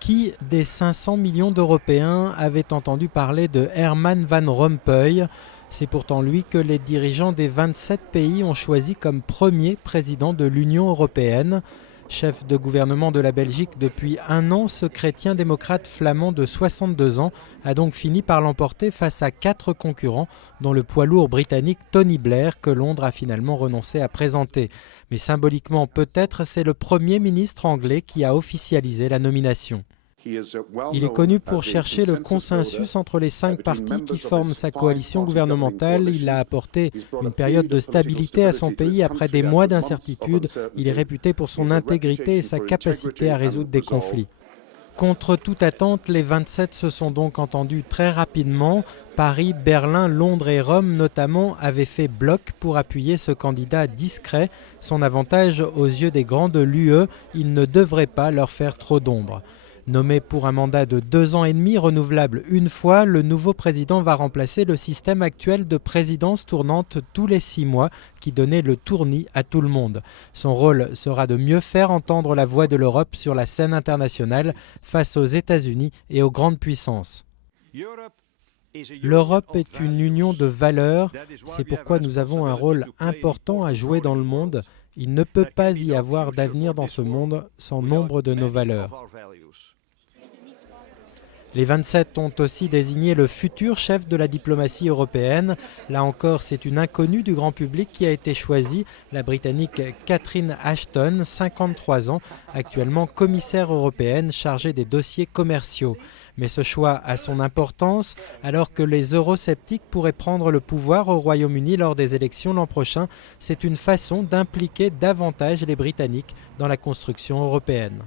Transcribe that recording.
Qui des 500 millions d'Européens avait entendu parler de Herman Van Rompuy? C'est pourtant lui que les dirigeants des 27 pays ont choisi comme premier président de l'Union européenne. Chef de gouvernement de la Belgique depuis 1 an, ce chrétien démocrate flamand de 62 ans a donc fini par l'emporter face à 4 concurrents, dont le poids lourd britannique Tony Blair, que Londres a finalement renoncé à présenter. Mais symboliquement peut-être, c'est le Premier ministre anglais qui a officialisé la nomination. Il est connu pour chercher le consensus entre les 5 partis qui forment sa coalition gouvernementale. Il a apporté une période de stabilité à son pays après des mois d'incertitude. Il est réputé pour son intégrité et sa capacité à résoudre des conflits. Contre toute attente, les 27 se sont donc entendus très rapidement. Paris, Berlin, Londres et Rome notamment avaient fait bloc pour appuyer ce candidat discret. Son avantage aux yeux des grands de l'UE, il ne devrait pas leur faire trop d'ombre. Nommé pour un mandat de 2 ans et demi, renouvelable une fois, le nouveau président va remplacer le système actuel de présidence tournante tous les 6 mois qui donnait le tournis à tout le monde. Son rôle sera de mieux faire entendre la voix de l'Europe sur la scène internationale face aux États-Unis et aux grandes puissances. L'Europe est une union de valeurs, c'est pourquoi nous avons un rôle important à jouer dans le monde. Il ne peut pas y avoir d'avenir dans ce monde sans nombre de nos valeurs. Les 27 ont aussi désigné le futur chef de la diplomatie européenne. Là encore, c'est une inconnue du grand public qui a été choisie, la Britannique Catherine Ashton, 53 ans, actuellement commissaire européenne chargée des dossiers commerciaux. Mais ce choix a son importance alors que les eurosceptiques pourraient prendre le pouvoir au Royaume-Uni lors des élections l'an prochain. C'est une façon d'impliquer davantage les Britanniques dans la construction européenne.